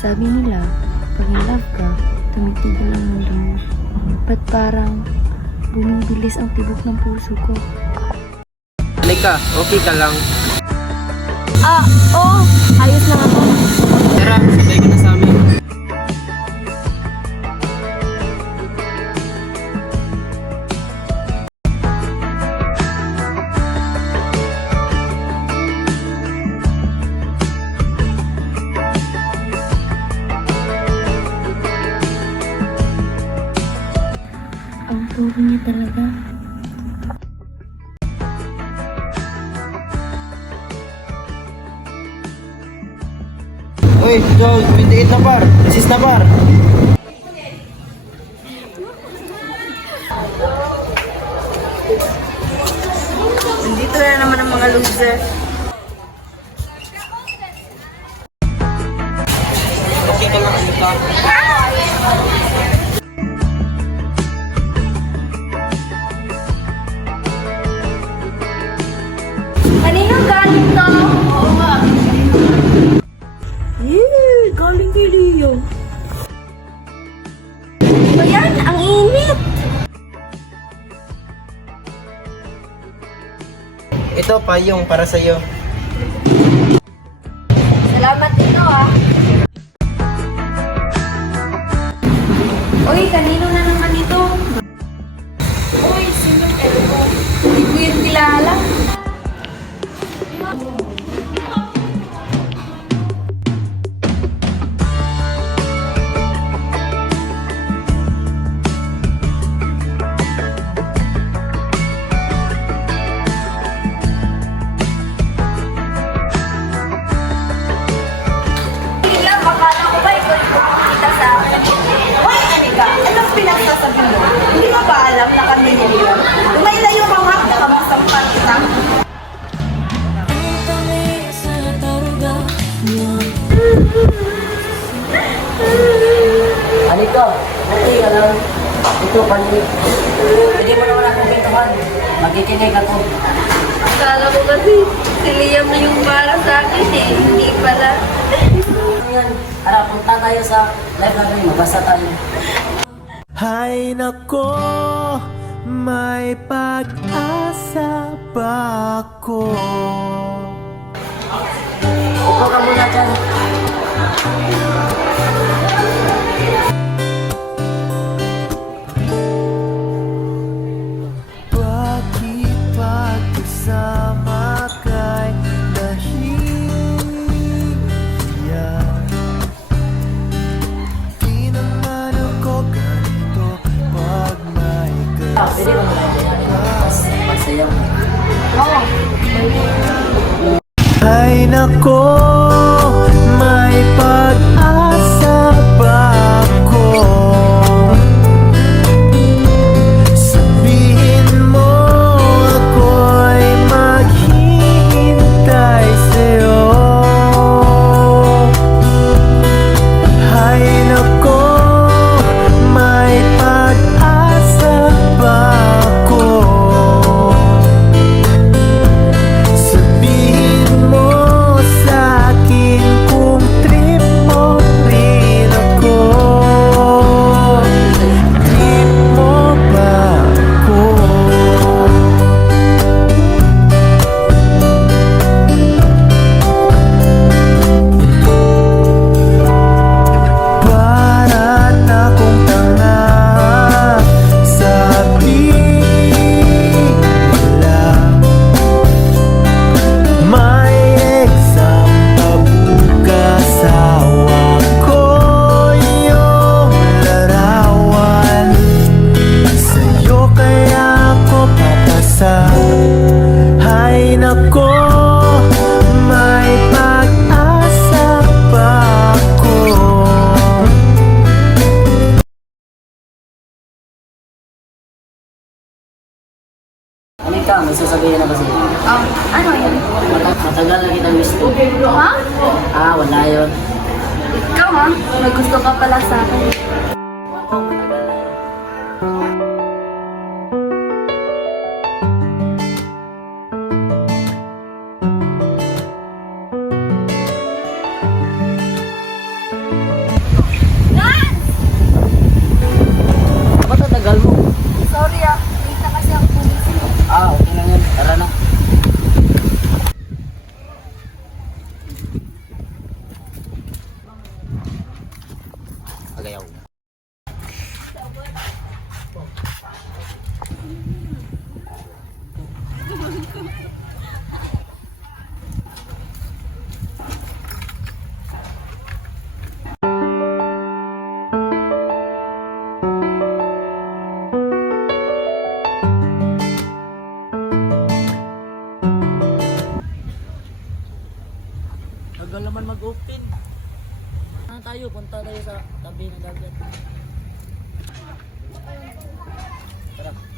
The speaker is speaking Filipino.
Sabi nila, pag in love ka, tumitigil ang mundo mo. Ba't parang bumibilis ang tibok ng puso ko? Halika, okay ka lang. Oo. Ayos lang ako. Tara, sabay ka na sa amin. Ang puro niya talaga. Uy, Joel, 28 na par. Assist na par. Nandito na naman ang mga loser. Okay ka lang, Halika. Kaninong galing to? Oo nga. Galing kay Leo. Ano yan? Ang init! Ito, payong para sa'yo. Salamat dito Uy, kanino na naman ito? Uy, sinong ito? Hindi ko yun kilala. Pinagsasabi mo, hindi mo ba alam na kami ni Leon? Lumaylayo mga nakamasangkan kita. Halika, okay ka lang. Ito, panik. Hindi mo naman akong pintuhan. Magkikinig ako. Akala ko kasi si Liam na yung para sa akin hindi pala. Yan, tara, punta tayo sa library. Magbasa tayo. Hay nako, may pag-asa ba ako? Upo ka muna dyan. Bakit pagkasama kay nahihiya? Di naman ako ganito pag may Pwede ba muna dyan? Magsayaw. Ay nako, may pag-asa ba ako? Sabihin mo ako'y maghihintay sa'yo. Ay nako, may pag-asa ba ako? Sabihin mo sa akin kung trip mo rin ako. Trip mo ba ako? Para na kong tanga, sabi nila may exam pa bukas, hawak ko yung larawan. Sa'yo kaya ako papasa. Hay nako, may pag-asa pa ako. Halika, may sasabihin na kasi. Ano yun? Matagal na kitang gusto. Ha? Wala yun. Ikaw may gusto ka pala sa akin. Matagal na yun. Agayaw. Tagal naman mag-open. Tayo, punta tayo sa tabi ng dagat. Tara.